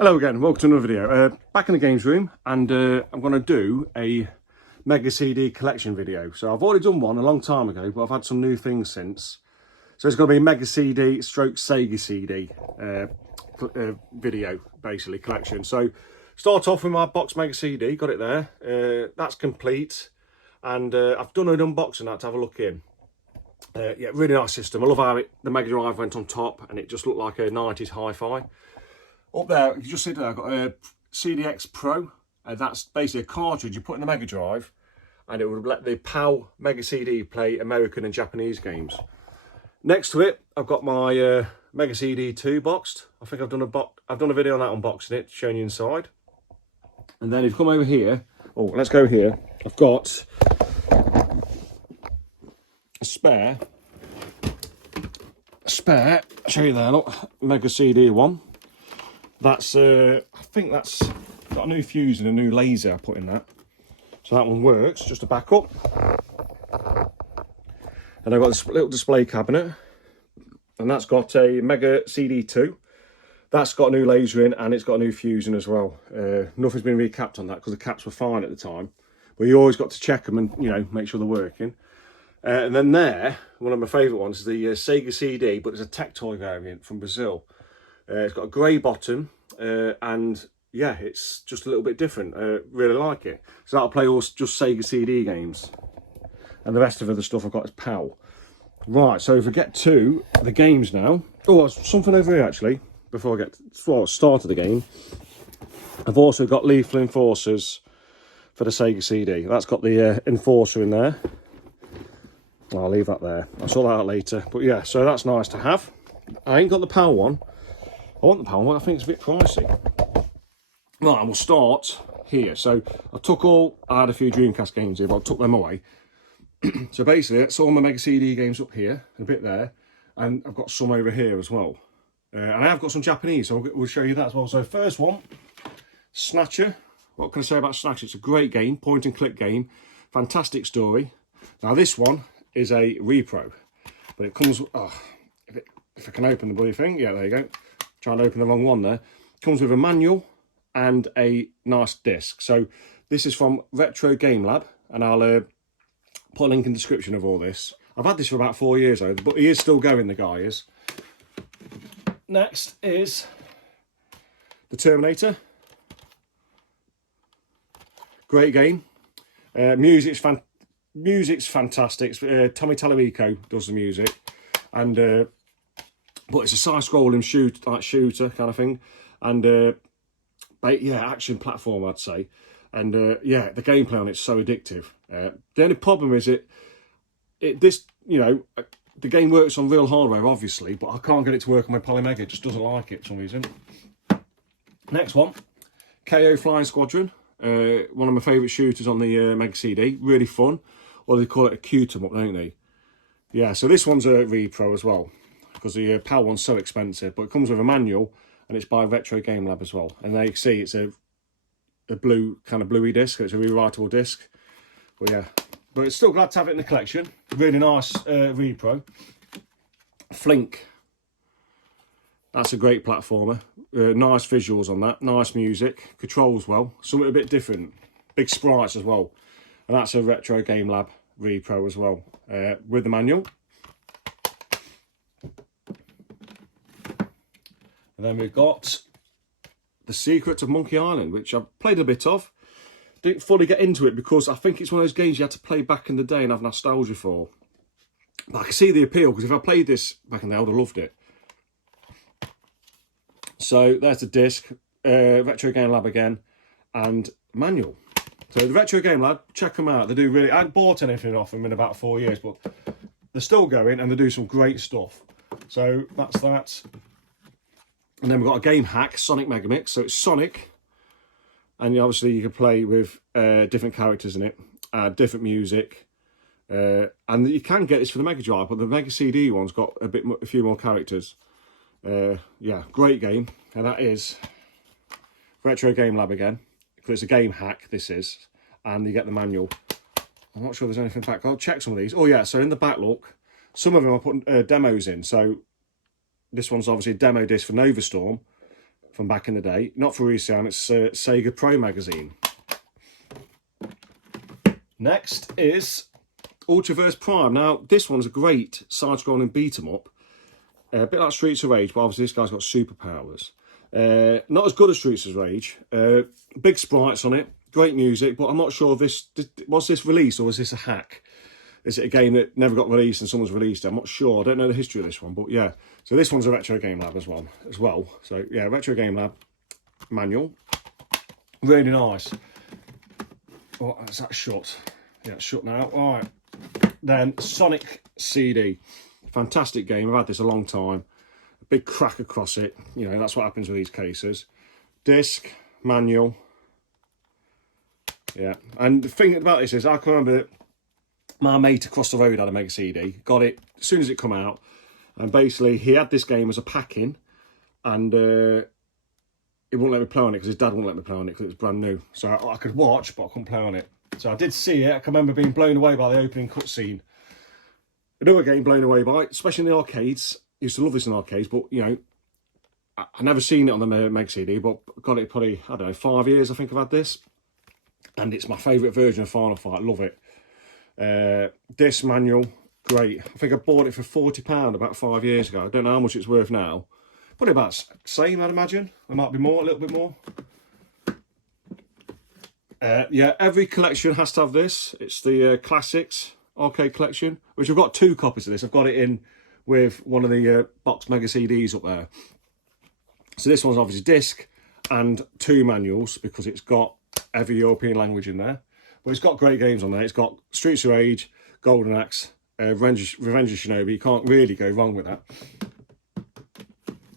Hello again, welcome to another video. Back in the games room, and I'm going to do a Mega CD collection video. So I've already done one a long time ago, but I've had some new things since. So it's going to be a Mega CD stroke Sega CD video, basically, collection. So start off with my box Mega CD, got it there. That's complete, and I've done an unboxing that to have a look in. Yeah, really nice system. I love how the Mega Drive went on top, and it just looked like a 90s hi-fi. Up there, you just see there, I've got a CDX Pro. That's basically a cartridge you put in the Mega Drive, and it would let the PAL Mega CD play American and Japanese games. Next to it, I've got my Mega CD 2 boxed. I think I've done a video on that, unboxing it, showing you inside. And then if you come over here, oh, let's go here. I've got a spare. I'll show you there, look, Mega CD one. That's, I think that's got a new fuse and a new laser I put in that. So that one works, just a backup. And I've got this little display cabinet. And that's got a Mega CD2. That's got a new laser in, and it's got a new fuse in as well. Nothing's been recapped on that because the caps were fine at the time. But you always got to check them and, you know, make sure they're working. And then there, one of my favourite ones is the Sega CD, but it's a Tectoy variant from Brazil. It's got a grey bottom, and yeah, it's just a little bit different. Really like it. So that'll play all just Sega CD games, and the rest of the stuff I've got is PAL. Right, so if we get to the games now. Oh, there's something over here actually. Before I get started the game, I've also got Lethal Enforcers for the Sega CD. That's got the Enforcer in there. I'll leave that there. I'll sort that out later. But yeah, so that's nice to have. I ain't got the PAL one. I want the PAL one, I think it's a bit pricey. Right, we'll start here. So I had a few Dreamcast games here, but I took them away. So basically, that's all my Mega CD games up here, a bit there, and I've got some over here as well. And I have got some Japanese, so we'll show you that as well. So first one, Snatcher. What can I say about Snatcher? It's a great game, point and click game, fantastic story. Now this one is a repro, but it comes, if I can open the bloody thing, yeah, there you go. Trying to open the wrong one there. Comes with a manual and a nice disc. So this is from Retro Game Lab, and I'll put a link in the description of all this. I've had this for about 4 years though, but he is still going, the guy is. Next is the Terminator. Great game. Music's fantastic. Tommy Tallarico does the music, and but it's a side-scrolling shooter kind of thing, and yeah, action platform I'd say, and yeah, the gameplay on it's so addictive. The only problem is this, you know, the game works on real hardware obviously, but I can't get it to work on my Polymega. It just doesn't like it for some reason. Next one, KO Flying Squadron. One of my favourite shooters on the Mega CD. Really fun. Or they call it a Q-Tum up, don't they? Yeah, so this one's a repro as well, because the PAL one's so expensive, but it comes with a manual, and it's by Retro Game Lab as well. And there you can see it's a blue, kind of bluey disc. It's a rewritable disc. But yeah, but it's still glad to have it in the collection. Really nice repro. Flink. That's a great platformer. Nice visuals on that. Nice music. Controls well. Something a bit different. Big sprites as well. And that's a Retro Game Lab repro as well, with the manual. And then we've got The Secret of Monkey Island, which I've played a bit of. Didn't fully get into it because I think it's one of those games you had to play back in the day and have nostalgia for. But I can see the appeal, because if I played this back in the day, I would have loved it. So there's the disc, Retro Game Lab again, and manual. So the Retro Game Lab, check them out. They do really, I haven't bought anything off them in about 4 years, but they're still going and they do some great stuff. So that's that. And then we've got a game hack, Sonic Megamix. So it's Sonic, and obviously you can play with different characters in it, different music. And you can get this for the Mega Drive, but the Mega CD one's got a few more characters. Yeah, great game, and that is Retro Game Lab again, because it's a game hack, this is, and you get the manual. I'm not sure there's anything back. I'll check some of these. Oh yeah, so in the back, look, some of them are putting demos in. So this one's obviously a demo disc for Nova Storm from back in the day. Not for resale, it's Sega Pro magazine. Next is Ultraverse Prime. Now, this one's a great side-scrolling beat-em-up. A bit like Streets of Rage, but obviously this guy's got superpowers. Not as good as Streets of Rage. Big sprites on it, great music, but I'm not sure if was this released or was this a hack? Is it a game that never got released and someone's released it? I'm not sure. I don't know the history of this one, but yeah. So this one's a Retro Game Lab as well. So yeah, Retro Game Lab manual. Really nice. Oh, is that shut? Yeah, it's shut now. All right. Then Sonic CD. Fantastic game. I've had this a long time. A big crack across it. You know, that's what happens with these cases. Disc, manual. Yeah. And the thing about this is I can remember my mate across the road had a Mega CD. Got it as soon as it come out. And basically he had this game as a pack-in. And he wouldn't let me play on it because his dad wouldn't let me play on it because it was brand new. So I could watch, but I couldn't play on it. So I did see it. I can remember being blown away by the opening cutscene. Another game blown away by, especially in the arcades. I used to love this in arcades, but, you know, I never seen it on the Mega CD, but got it probably, I don't know, 5 years I think I've had this. And it's my favourite version of Final Fight. Love it. Disc manual, great. I think I bought it for £40 about 5 years ago. I don't know how much it's worth now. Probably about the same, I'd imagine. There might be more, a little bit more. Yeah, every collection has to have this. It's the Classics Arcade Collection, which I've got 2 copies of this. I've got it in with one of the box Mega CDs up there. So this one's obviously disc and 2 manuals because it's got every European language in there. But it's got great games on there. It's got Streets of Rage, Golden Axe, Revenge of Shinobi. You can't really go wrong with that.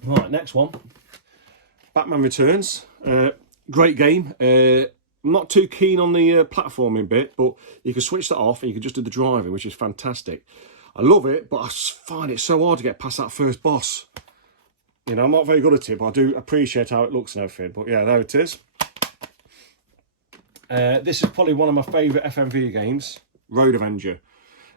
Right, next one. Batman Returns. Great game. I'm not too keen on the platforming bit, but you can switch that off and you can just do the driving, which is fantastic. I love it, but I find it so hard to get past that first boss. You know, I'm not very good at it, but I do appreciate how it looks and everything. But yeah, there it is. This is probably one of my favourite FMV games, Road Avenger.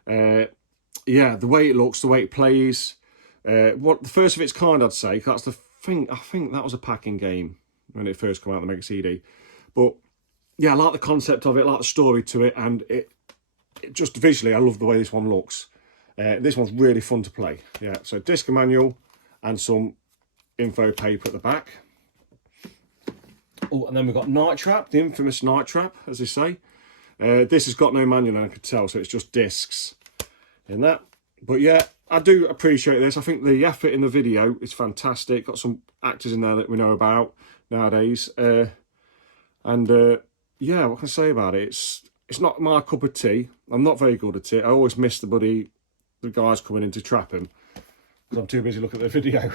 Yeah, the way it looks, the way it plays. The first of its kind, I'd say. That's the thing. I think that was a packing game when it first came out, the Mega CD. But yeah, I like the concept of it, I like the story to it, and it just visually, I love the way this one looks. This one's really fun to play. Yeah, so disc and manual and some info paper at the back. Oh, and then we've got Night Trap, the infamous Night Trap, as they say. This has got no manual, I could tell, so it's just discs in that. But yeah, I do appreciate this. I think the effort in the video is fantastic. Got some actors in there that we know about nowadays. Yeah, what can I say about it? It's not my cup of tea. I'm not very good at it. I always miss the guys coming in to trap him because I'm too busy looking at the video.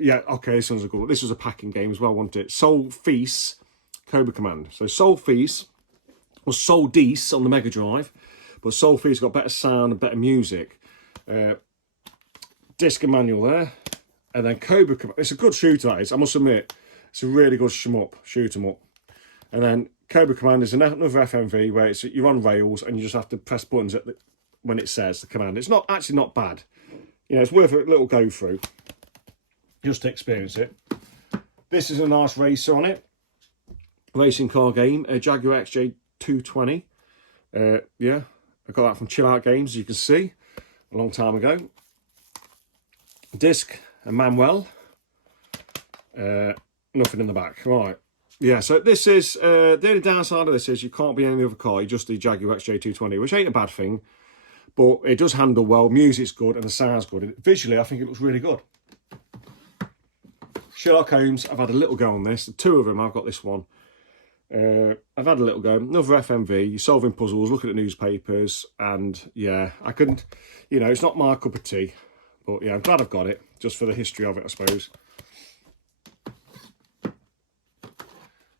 Yeah, okay, this one's a good one. This was a packing game as well, wasn't it? Soul Feast, Cobra Command. So Soul Feast was Soul Deece on the Mega Drive, but Soul Feast got better sound and better music. Disc and manual there. And then Cobra Command. It's a good shooter, that is, I must admit. It's a really good shoot 'em up. And then Cobra Command is another FMV where you're on rails and you just have to press buttons when it says the command. It's actually not bad. You know, it's worth a little go through just to experience it. This is a nice racer on it. Racing car game, a Jaguar XJ220. Yeah, I got that from Chill Out Games, as you can see, a long time ago. Disc and Manuel. Nothing in the back. Right. Yeah, so this is, the only downside of this is you can't be any other car, you're just the Jaguar XJ220, which ain't a bad thing, but it does handle well, music's good, and the sound's good. And visually, I think it looks really good. Sherlock Holmes, I've had a little go on this. The 2 of them, I've got this one. I've had a little go. Another FMV, you're solving puzzles, looking at newspapers, and yeah, I couldn't, you know, it's not my cup of tea, but yeah, I'm glad I've got it, just for the history of it, I suppose.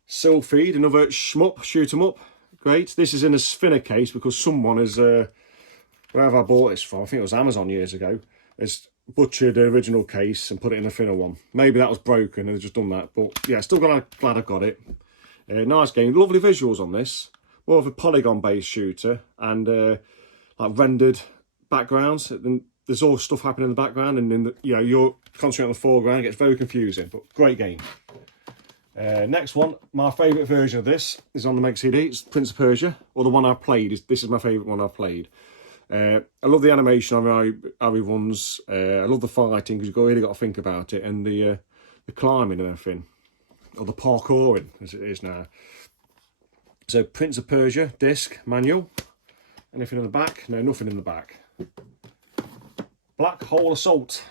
Sylphied, another shmup, shoot 'em up. Great. This is in a spinner case because someone has, wherever I bought this from, I think it was Amazon years ago, has butchered the original case and put it in a thinner one. Maybe that was broken and they've just done that. But yeah, still glad I got it. Nice game. Lovely visuals on this. More of a polygon-based shooter and like rendered backgrounds. And there's all stuff happening in the background, and in the, you know, you're concentrating on the foreground. It gets very confusing, but great game. Next one, my favourite version of this is on the Mega CD. It's Prince of Persia, or the one I've played. This is my favourite one I've played. I love the animation on how he runs. I love the fighting because you've really got to think about it, and the climbing and everything, or the parkouring as it is now. So Prince of Persia disc manual. Anything in the back? No, nothing in the back. Black Hole Assault.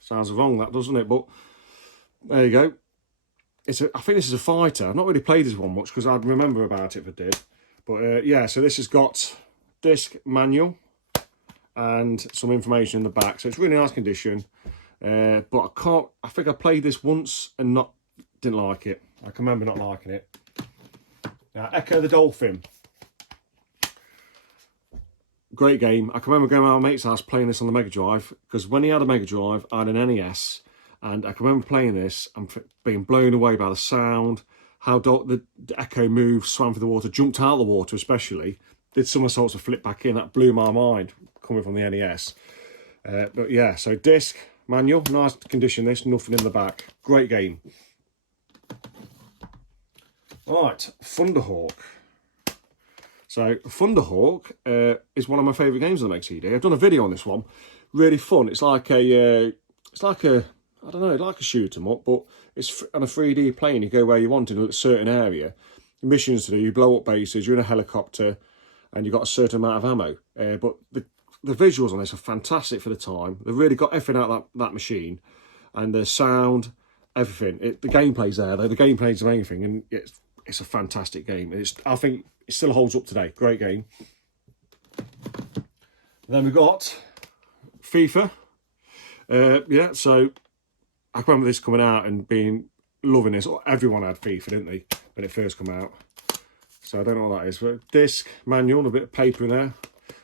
Sounds wrong, that, doesn't it? But there you go. I think this is a fighter. I've not really played this one much because I'd remember about it if I did. But yeah, so this has got disc manual and some information in the back. So it's really nice condition. But I think I played this once and didn't like it. I can remember not liking it. Now, Echo the Dolphin. Great game. I can remember going to my mate's house playing this on the Mega Drive, because when he had a Mega Drive, I had an NES, and I can remember playing this and being blown away by the sound, how the Echo moved, swam through the water, jumped out of the water especially, did somersaults to flip back in. That blew my mind coming from the NES. But yeah, so disc, manual, nice condition this, nothing in the back. Great game. Right, Thunderhawk. So Thunderhawk is one of my favourite games on the Mega CD. I've done a video on this one. Really fun. It's like a I don't know, like a shoot 'em up, but it's on a 3D plane. You go where you want in a certain area. Missions to do. You blow up bases. You're in a helicopter, and you've got a certain amount of ammo. But the visuals on this are fantastic for the time. They've really got everything out of that machine, and the sound, everything. The gameplay's there though. The gameplay's the main thing, and it's a fantastic game. I think it still holds up today. Great game. And then we've got FIFA. Yeah, so I remember this coming out and loving this. Everyone had FIFA, didn't they, when it first came out? So I don't know what that is. But disc, manual, a bit of paper in there.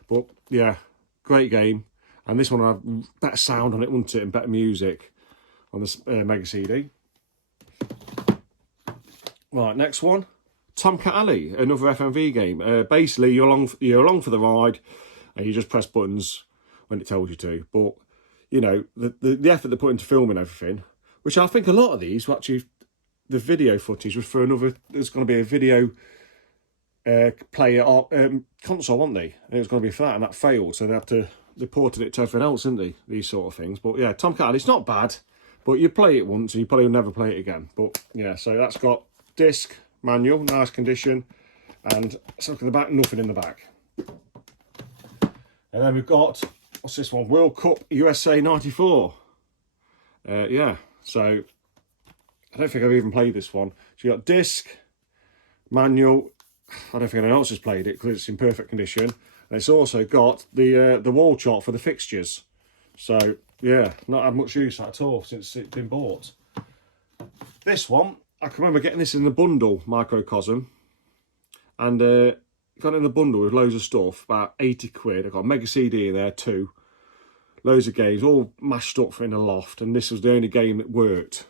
But yeah, great game. And this one had better sound on it, wouldn't it? And better music on this Mega CD. Right, next one. Tomcat Alley, another FMV game. Basically, you're along for the ride, and you just press buttons when it tells you to. But you know, the effort they put into filming everything, which I think a lot of these were actually, the video footage was for another. There's going to be a video player console, weren't they? And it was going to be for that, and that failed, so they ported it to everything else, didn't they? These sort of things. But yeah, Tomcat Alley, it's not bad, but you play it once and you probably will never play it again. But yeah, so that's got disc, manual, nice condition, and let's look at the back, nothing in the back. And then we've got, what's this one? World Cup USA 94. Yeah, so I don't think I've even played this one. So you got disc, manual. I don't think anyone else has played it because it's in perfect condition. And it's also got the wall chart for the fixtures. So yeah, not had much use at all since it's been bought. This one, I can remember getting this in the bundle, Microcosm, and got it in the bundle with loads of stuff, about 80 quid. I got a Mega CD in there too, loads of games, all mashed up in a loft, and this was the only game that worked.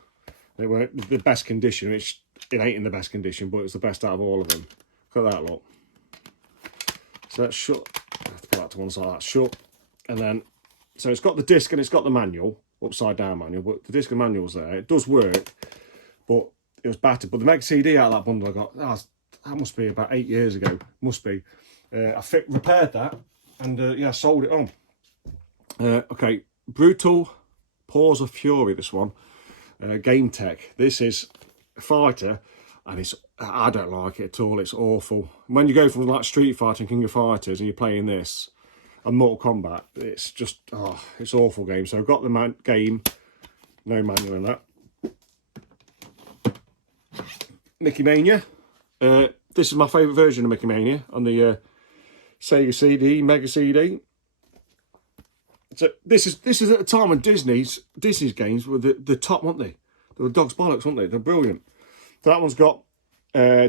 It weren't the best condition, it ain't in the best condition, but it's the best out of all of them. Look at that lot. So that's shut. I have to put that to one side. That's shut, and then so it's got the disc and it's got the manual, upside down manual. But the disc and manual's there. It does work, but it was battered. But the Mega CD out of that bundle I got, that must be about 8 years ago. Must be. I repaired that and yeah, sold it on. Okay, Brutal Paws of Fury. This one, Game Tech. This is a fighter, and I don't like it at all. It's awful. When you go from like Street Fighter and King of Fighters and you're playing this and Mortal Kombat, it's just, it's an awful game. So I've got the game, no manual in that. Mickey Mania. This is my favourite version of Mickey Mania on the Sega CD, Mega CD. So this is at the time when Disney's games were the top, weren't they? They were dog's bollocks, weren't they? They're brilliant. So that one's got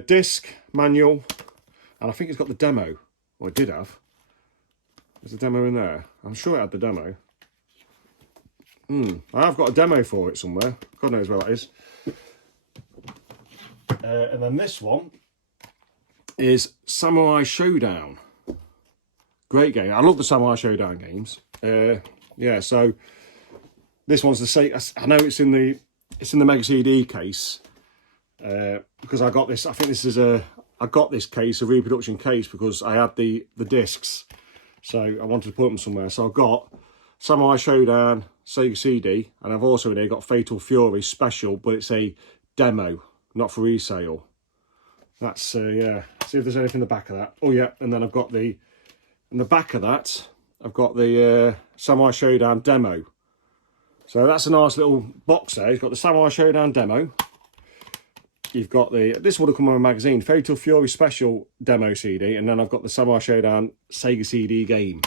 disc, manual, and I think it's got the demo. Well, it did have. There's a demo in there. I'm sure it had the demo. I've got a demo for it somewhere. God knows where that is. And then this one is Samurai Showdown. Great game. I love the Samurai Showdown games. Yeah, so this one's the Sega. I know it's in the Mega CD case because I got this. I think this is I got this case, a reproduction case, because I had the discs, so I wanted to put them somewhere. So I've got Samurai Showdown Sega CD, and I've also in here got Fatal Fury Special, but it's a demo, not for resale. That's yeah. See if there's anything in the back of that. Oh yeah, and then I've got in the back of that, I've got the Samurai Showdown demo. So that's a nice little box there. You've got the Samurai Showdown demo. You've got this would have come on a magazine, Fatal Fury Special demo CD, and then I've got the Samurai Showdown Sega CD game.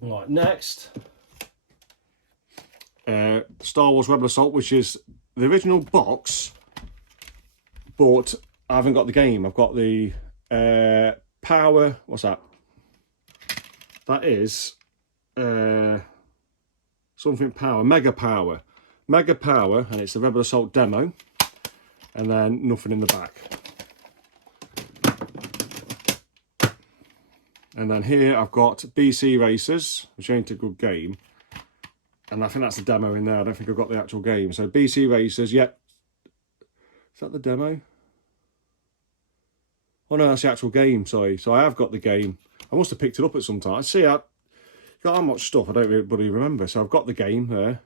Right, next, Star Wars Rebel Assault, which is the original box, but I haven't got the game. I've got the Power, what's that? That is something Power, Mega Power, and it's the Rebel Assault demo, and then nothing in the back. And then here I've got BC Racers, which ain't a good game, and I think that's the demo in there. I don't think I've got the actual game. So BC Racers, yep. Is that the demo? Oh no, that's the actual game, sorry. So I have got the game. I must have picked it up at some time. See, I got how much stuff I don't really remember. So I've got the game there.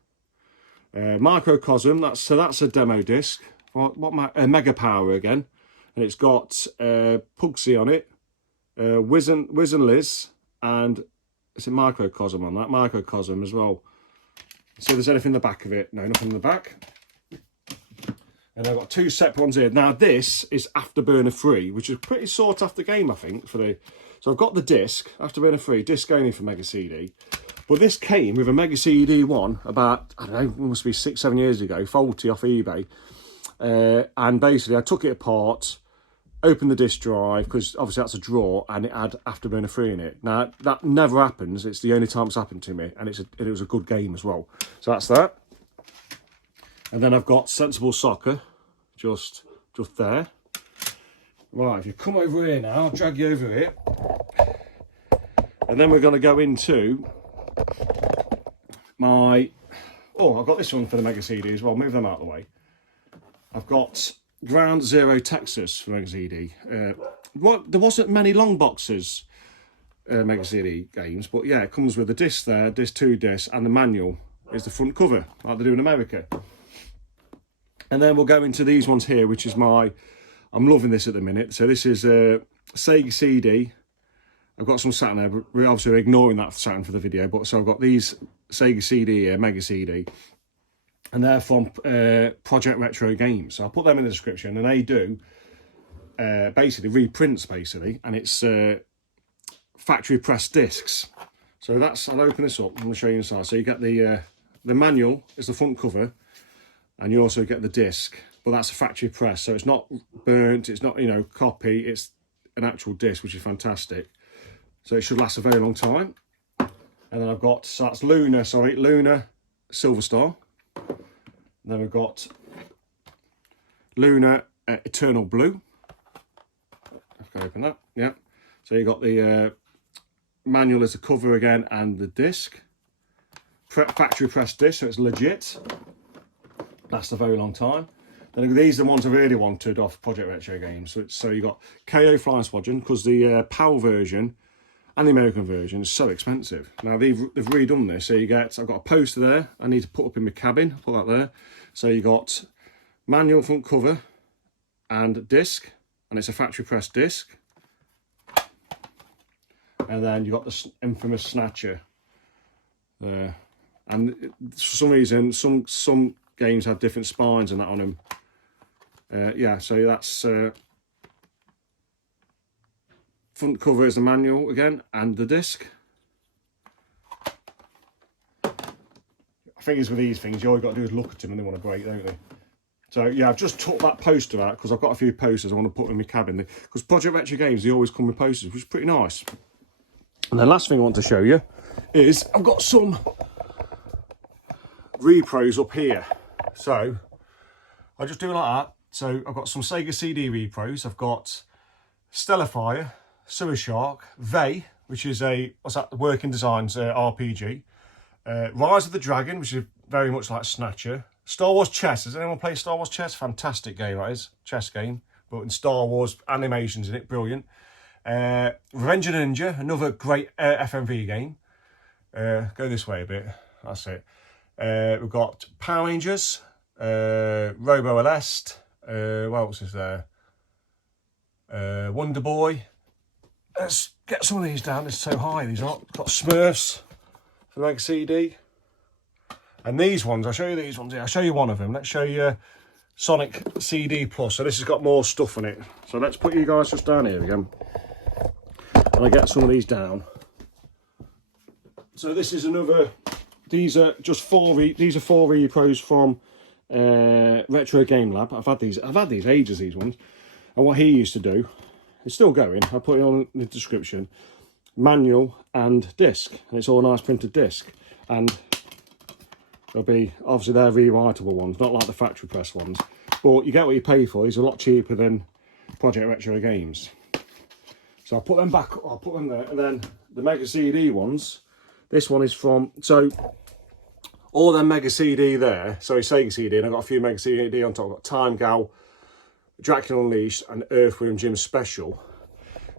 Microcosm, that's a demo disc. Mega Power again, and it's got Pugsy on it, Wiz and Liz, and it's a Microcosm on that. Microcosm as well. See if there's anything in the back of it. No, nothing in the back. And I've got two separate ones here. Now this is Afterburner 3, which is a pretty sought after game, I think, so I've got the disc, Afterburner 3, disc only for Mega CD. But this came with a Mega CD one about, I don't know, it must be 6-7 years ago, faulty off eBay. And basically I took it apart, opened the disc drive, because obviously that's a drawer, and it had Afterburner 3 in it. Now that never happens, it's the only time it's happened to me, and it was a good game as well. So that's that. And then I've got Sensible Soccer, just there. Right, if you come over here now, I'll drag you over here. And then we're going to go into my... Oh, I've got this one for the Mega CD as well. Move them out of the way. I've got Ground Zero Texas for Mega CD. There wasn't many long boxes, Mega CD games, but yeah, it comes with a disc there, disc 2 disc, and the manual is the front cover, like they do in America. And then we'll go into these ones here, which is I'm loving this at the minute. So this is Sega CD. I've got some sat there, but we're obviously ignoring that sat for the video. But so I've got these Sega CD here, Mega CD, and they're from Project Retro Games. So I'll put them in the description, and they do basically reprints, basically, and it's factory press discs. So I'll open this up. I'm going to show you inside. So you get the manual is the front cover. And you also get the disc, but that's a factory press, so it's not burnt, it's not, copy, it's an actual disc, which is fantastic. So it should last a very long time. And then I've got, so that's Luna Silver Star. And then we've got Luna Eternal Blue. I can open that, yeah. So you've got the manual as the cover again, and the disc. Factory press disc, so it's legit. Lasts a very long time. Then these are the ones I really wanted off Project Retro Games. So you got KO Flying Squadron, because the PAL version and the American version is so expensive. Now they've redone this, so I've got a poster there I need to put up in my cabin, put that there. So you got manual front cover and disc, and it's a factory press disc. And then you got the infamous Snatcher there. And for some reason, some games have different spines and that on them. Yeah, so that's front cover is the manual again, and the disc. I think it's with these things, all you've got to do is look at them and they want to break, don't they? So yeah, I've just took that poster out because I've got a few posters I want to put in my cabin. Because Project Retro Games, they always come with posters, which is pretty nice. And the last thing I want to show you is I've got some repros up here. So I just do like that. So I've got some Sega CD repros. I've got Stellarfire, Sewer Shark, Vey, which is a, what's that, the Working Designs RPG. Rise of the Dragon, which is very much like Snatcher. Star Wars Chess. Has anyone played Star Wars Chess? Fantastic game, that is. Chess game. But in Star Wars, animations in it, brilliant. Revenge of the Ninja, another great FMV game. Go this way a bit. That's it. We've got Power Rangers, Robo Aleste. What else is there? Wonder Boy. Let's get some of these down. It's so high, these aren't. Got Smurfs for the Mega CD. And these ones, I'll show you these ones here. I'll show you one of them. Let's show you Sonic CD Plus. So this has got more stuff on it. So let's put you guys just down here again. And I get some of these down. So this is another, these are just four repros from Retro Game Lab. I've had these ages, these ones. And what he used to do, it's still going, I'll put it on in the description, manual and disc. And it's all nice printed disc. And there'll be, obviously they're rewritable ones, not like the factory press ones. But you get what you pay for. These are a lot cheaper than Project Retro Games. So I'll put them back, I'll put them there. And then the Mega CD ones, this one is from, so all them Mega CD there, sorry, Sega CD, and I've got a few Mega CD on top. I've got Time Gal, Dracula Unleashed, and Earthworm Jim Special.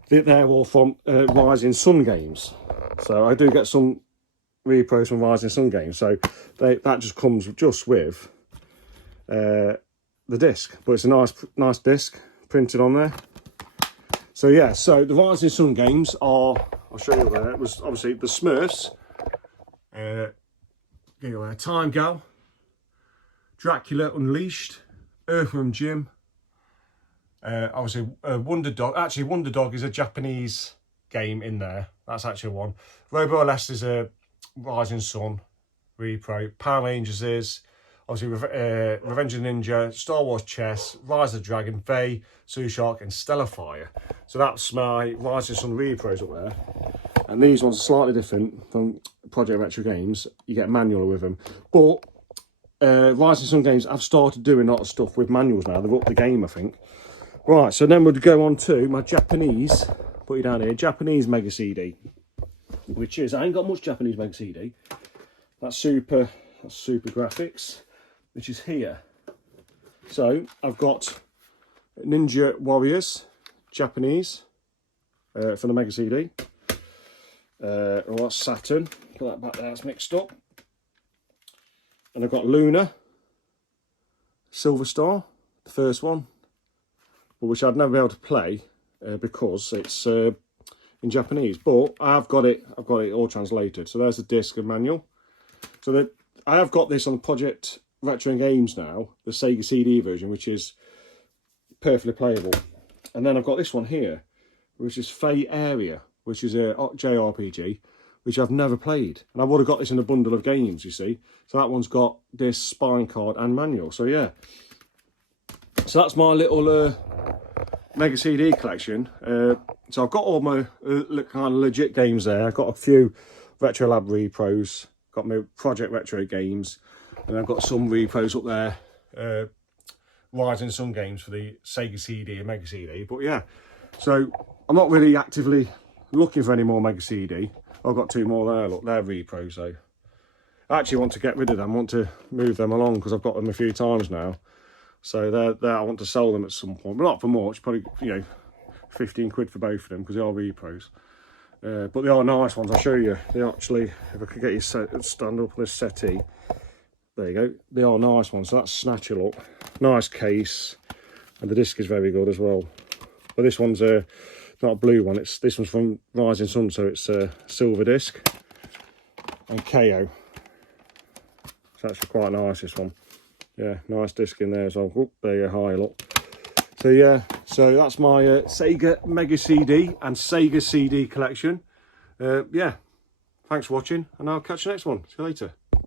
They're all from Rising Sun games. So I do get some repros from Rising Sun games. So that just comes just with the disc. But it's a nice disc printed on there. So yeah, so the Rising Sun games are, I'll show you there, it was obviously the Smurfs, Time Gal, Dracula Unleashed, Earthworm Jim, obviously Wonder Dog. Actually, Wonder Dog is a Japanese game in there. That's actually one. Robo Aleste is a Rising Sun repro. Power Rangers is obviously Revenge of the Ninja, Star Wars Chess, Rise of the Dragon, Vey, Sue Shark, and Stellar Fire. So that's my Rising Sun repros up there. And these ones are slightly different from Project Retro Games. You get a manual with them. But Rising Sun games, I've started doing a lot of stuff with manuals now. They've upped the game, I think. Right, so then we'll go on to my Japanese, put you down here, Japanese Mega CD. Which is, I ain't got much Japanese Mega CD. That's super graphics, which is here. So I've got Ninja Warriors, Japanese, for the Mega CD. Oh, that's Saturn. Put that back there, it's mixed up. And I've got Luna, Silver Star, the first one, which I'd never be able to play because it's in Japanese. But I've got it all translated. So there's the disc and manual. So I have got this on Project Retro Games now, the Sega CD version, which is perfectly playable. And then I've got this one here, which is Fey Area, which is a JRPG, which I've never played. And I would have got this in a bundle of games, you see. So that one's got this spine card and manual. So yeah. So that's my little Mega CD collection. So I've got all my kind of legit games there. I've got a few Retro Lab repros, got my Project Retro games, and I've got some repros up there, Rising Sun games for the Sega CD and Mega CD. But yeah, so I'm not really actively looking for any more Mega CD. I've got two more there, look, they're repros. So I actually want to get rid of them, I want to move them along because I've got them a few times now. So they're, I want to sell them at some point, but not for much, probably, you know, 15 quid for both of them because they are repros. But they are nice ones, I'll show you. They actually, if I could get you stand up on this settee, there you go. They are nice ones, so that's Snatcher, look. Nice case, and the disc is very good as well. But this one's not a blue one, this one's from Rising Sun, so it's a silver disc. And KO. It's actually quite nice, this one. Yeah, nice disc in there as well. Oh, there you go, high, look. So yeah, so that's my Sega Mega CD and Sega CD collection. Yeah, thanks for watching, and I'll catch you next one. See you later.